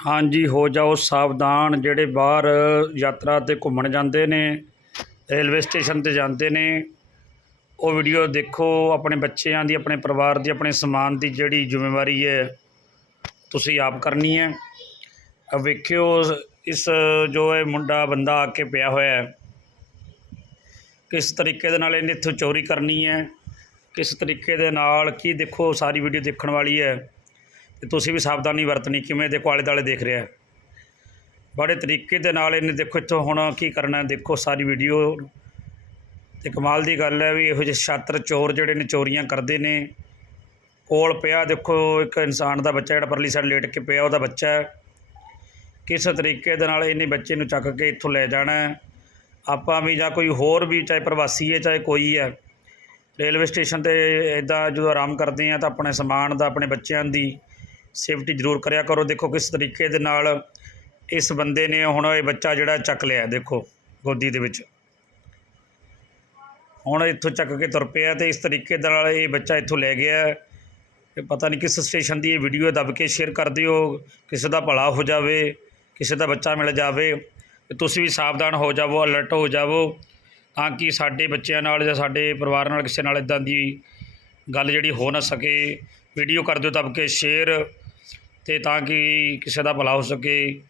ਹਾਂਜੀ, ਹੋ ਜਾਓ ਸਾਵਧਾਨ। ਜਿਹੜੇ ਬਾਹਰ ਯਾਤਰਾ ਤੇ ਘੁੰਮਣ ਜਾਂਦੇ ਨੇ, ਰੇਲਵੇ ਸਟੇਸ਼ਨ ਤੇ ਜਾਂਦੇ ਨੇ, ਉਹ ਵੀਡੀਓ ਦੇਖੋ, ਆਪਣੇ ਬੱਚਿਆਂ ਦੀ, ਆਪਣੇ ਪਰਿਵਾਰ ਦੀ, ਆਪਣੇ ਸਮਾਨ ਦੀ ਜਿਹੜੀ ਜ਼ਿੰਮੇਵਾਰੀ ਹੈ, ਤੁਸੀਂ ਆਪ ਕਰਨੀ ਹੈ। ਵੇਖਿਓ, ਇਸ ਜੋ ਇਹ ਮੁੰਡਾ ਬੰਦਾ ਆ ਕੇ ਪਿਆ ਹੋਇਆ ਹੈ, ਕਿਸ ਤਰੀਕੇ ਦੇ ਨਾਲ ਇਹਨੇ ਇੱਥੋਂ ਚੋਰੀ ਕਰਨੀ ਹੈ, ਕਿਸ ਤਰੀਕੇ ਦੇ ਨਾਲ, ਕੀ ਦੇਖੋ, ਸਾਰੀ ਵੀਡੀਓ ਦੇਖਣ ਵਾਲੀ ਹੈ। ਤੁਸੀਂ ਵੀ ਸਾਵਧਾਨੀ ਵਰਤਣੀ, ਕਿਵੇਂ ਦੇਖੋ ਆਲੇ ਦੁਆਲੇ ਦੇਖ ਰਿਹਾ ਬੜੇ ਤਰੀਕੇ ਦੇ ਨਾਲ ਇਹਨੇ ਦੇਖੋ ਇੱਥੋਂ ਹੁਣ ਕੀ ਕਰਨਾ ਦੇਖੋ ਸਾਰੀ ਵੀਡੀਓ। ਤੇ ਕਮਾਲ ਦੀ ਗੱਲ ਹੈ ਵੀ ਇਹੋ ਜਿਹੇ ਛਾਤਰ ਚੋਰ ਜਿਹੜੇ ਨੇ ਚੋਰੀਆਂ ਕਰਦੇ ਨੇ। ਕੋਲ ਪਿਆ ਦੇਖੋ ਇੱਕ ਇਨਸਾਨ ਦਾ ਬੱਚਾ ਜਿਹੜਾ ਪਰਲੀ ਸਾਈਡ ਲੇਟ ਕੇ ਪਿਆ, ਉਹਦਾ ਬੱਚਾ ਕਿਸ ਤਰੀਕੇ ਦੇ ਨਾਲ ਇਹਨੇ ਬੱਚੇ ਨੂੰ ਚੱਕ ਕੇ ਇੱਥੋਂ ਲੈ ਜਾਣਾ ਆਪਾਂ ਵੀ ਜਾਂ ਕੋਈ ਹੋਰ ਵੀ, ਚਾਹੇ ਪ੍ਰਵਾਸੀ ਹੈ, ਚਾਹੇ ਕੋਈ ਹੈ। ਰੇਲਵੇ ਸਟੇਸ਼ਨ ਤੇ ਇਦਾਂ ਜਦੋਂ ਆਰਾਮ ਕਰਦੇ ਆ ਤਾਂ ਆਪਣੇ ਸਮਾਨ ਦਾ, ਆਪਣੇ ਬੱਚਿਆਂ ਦੀ ਸੇਫਟੀ ਜ਼ਰੂਰ ਕਰਿਆ ਕਰੋ। ਦੇਖੋ ਕਿਸ ਤਰੀਕੇ ਦੇ ਨਾਲ ਇਸ ਬੰਦੇ ਨੇ ਹੁਣ ਇਹ ਬੱਚਾ ਜਿਹੜਾ ਚੱਕ ਲਿਆ, ਦੇਖੋ ਗੋਦੀ ਦੇ ਵਿੱਚ। ਹੁਣ ਇੱਥੋਂ ਚੱਕ ਕੇ ਤੁਰ ਪਿਆ ਤੇ ਇਸ ਤਰੀਕੇ ਦੇ ਨਾਲ ਇਹ ਬੱਚਾ ਇੱਥੋਂ ਲੈ ਗਿਆ। ਹੈ। ਪਤਾ ਨਹੀਂ ਕਿਸ ਸਟੇਸ਼ਨ ਦੀ ਇਹ ਵੀਡੀਓ ਦੱਬ ਕੇ ਸ਼ੇਅਰ ਕਰ ਦਿਓ। ਕਿਸੇ ਦਾ ਭਲਾ ਹੋ ਜਾਵੇ, ਕਿਸੇ ਦਾ ਬੱਚਾ ਮਿਲ ਜਾਵੇ, ਤੇ ਤੁਸੀਂ ਵੀ ਸਾਵਧਾਨ ਹੋ ਜਾਵੋ ਅਲਰਟ ਹੋ ਜਾਵੋ, ਤਾਂ ਕਿ ਸਾਡੇ ਬੱਚਿਆਂ ਨਾਲ ਜਾਂ ਸਾਡੇ ਪਰਿਵਾਰ ਨਾਲ ਕਿਸੇ ਨਾਲ ਇਦਾਂ ਦੀ ਗੱਲ ਜਿਹੜੀ ਹੋ ਨਾ ਸਕੇ। ਵੀਡੀਓ ਕਰ ਦਿਓ ਦੱਬ ਕੇ ਸ਼ੇਅਰ ਅਤੇ ਤਾਂ ਕਿ ਕਿਸੇ ਦਾ ਭਲਾ ਹੋ ਸਕੇ।